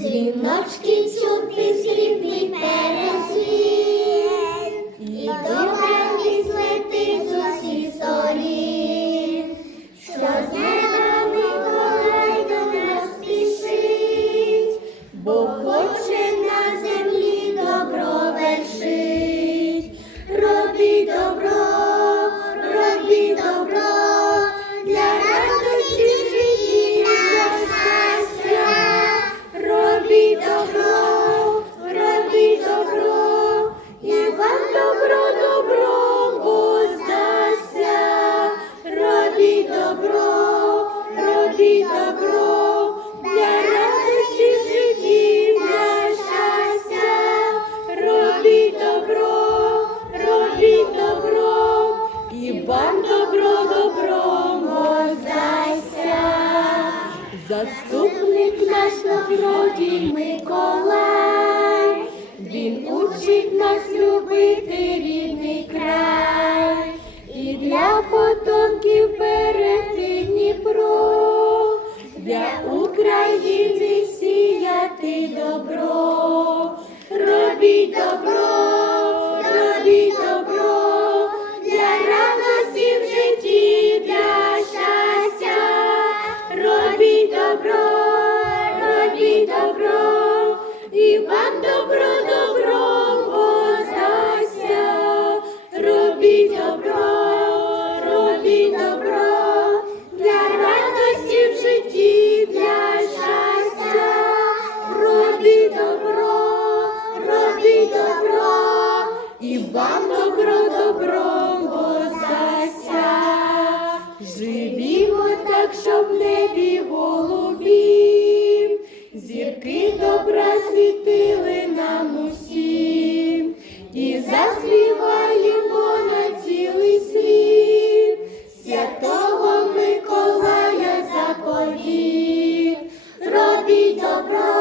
Дзвіночки чути срібний перезвін, добро добро воздасться. Робіть добро, робіть добро, для радості в житті, для щастя. Робіть добро, робіть добро, і добро добро воздасться. Заступник наш народі Миколай, він учить нас любити рідний край, і для потомків Живімо так, щоб в небі голубі, зірки добра світили нам усім, і заспіваємо на цілий світ. Святого Миколая заповіт. Робіть добро,